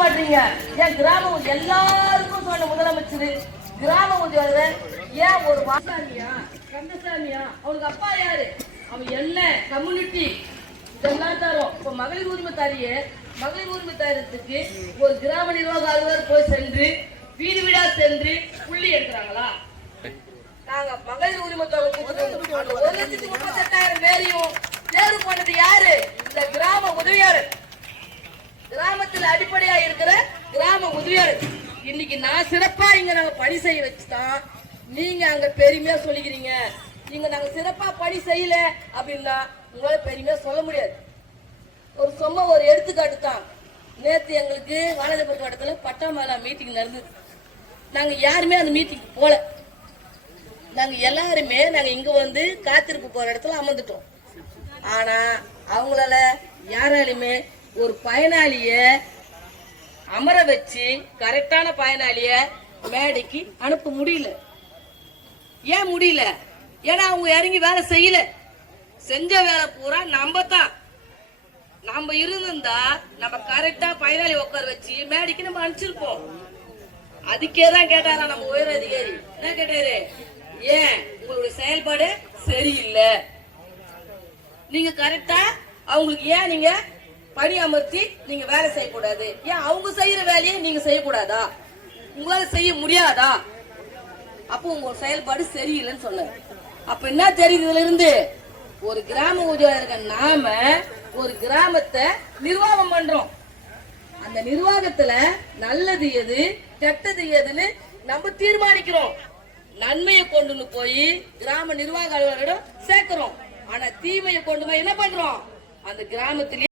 மாட்டீங்க. ஏன் கிராம எல்லாருக்கும் சொன்ன முதலமைச்சர் கிராம உதவியாளர் ஏன் ஒரு வாசாமியா கந்தசாமியா அவனுக்கு அப்பா யாரு? அவன் என்ன கம்யூனிட்டி இதெல்லாம் தரும். இப்ப மகளிர் உரிமை தாரியே மகளிர் உரிமை தாரத்துக்கு ஒரு கிராம நிர்வாக அலுவலர் போய் சென்று வீடு வீடா சென்று புள்ளி எடுக்கிறாங்களா? நாங்க மகளிர் உரிமை தொகை 1,38,000 பேரையும் தேர்வு பண்ணது யாரு? இந்த கிராம உதவியாளர், கிராமத்தில் அடிப்படையா இருக்கிற கிராம உதவியாளர். இன்னைக்கு நான் சிறப்பா இங்க நாங்க பணி செய்ய வச்சுதான் நீங்க அங்க பெருமையா சொல்லிக்கிறீங்க. நீங்க நாங்க சிறப்பா பணி செய்யல அப்படின்னா உங்களால பெருமையா சொல்ல முடியாது. ஒரு எடுத்துக்காட்டு தான். நேற்று எங்களுக்கு வானதிபுரம் வட்டத்துல பட்டாமலா மீட்டிங் நடந்தது. நாங்க யாருமே அந்த மீட்டிங் போல. நாங்க எல்லாருமே நாங்க இங்க வந்து காத்திருப்பு போற இடத்துல அமர்ந்துட்டோம். ஆனா அவங்களால யாராலுமே ஒரு பயனாளிய அமர வச்சு கரெக்டான பயனாளிய மேடைக்கு அனுப்ப முடியல. ஏன் முடியல? ஏன்னா அவங்க இறங்கி வேலை செய்யல. செஞ்ச வேலை பூரா நம்ம இருந்திருந்தா நம்ம கரெக்டா பயனாளி உட்கார வச்சு மேடைக்கு நம்ம அனுப்பிச்சிருப்போம். அதுக்கேதான் கேட்டாரா நம்ம உயர் அதிகாரி. என்ன கேட்டாரு? ஏன் உங்களுடைய செயல்பாடு சரியில்லை, நீங்க கரெக்டா அவங்களுக்கு ஏன் நீங்க பணி அமர்த்தி நீங்க வேலை செய்யக்கூடாது? ஏன் அவங்க செய்யற வேலையை நீங்க செய்யக்கூடாதா? உங்களால செய்ய முடியாதா? அப்போ உங்க செயல்பாடு சரியில்லைன்னு சொன்ன. அப்ப என்ன தெரியுது? இதுல இருந்து ஒரு கிராம உதவியாளர்கள் நாம ஒரு கிராமத்தை நிர்வாகம் பண்றோம். அந்த நிர்வாகத்துல நல்லது எது கெட்டது எதுன்னு நம்ம தீர்மானிக்கிறோம். நன்மையை கொண்டு போய் கிராம நிர்வாக அலுவலரிடம் சேர்க்கிறோம். ஆனா தீமையை கொண்டு போய் என்ன பண்றோம்? அந்த கிராமத்திலேயே